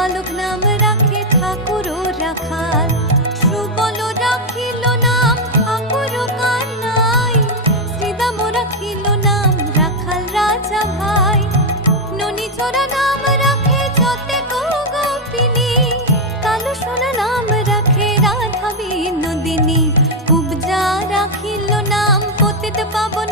বালক নাম রাখে ঠাকুর ও রাখাল, সুবল রাখিল নাম ঠাকুর কানাই, শ্রীদাম রাখিল নাম রাখাল রাজা ভাই, ননীচরা নাম রাখে যতে গোপিনী, কালো সোনা নাম রাখে রাধা বিনোদিনী, কুবজা রাখিল নাম পতিত পাবন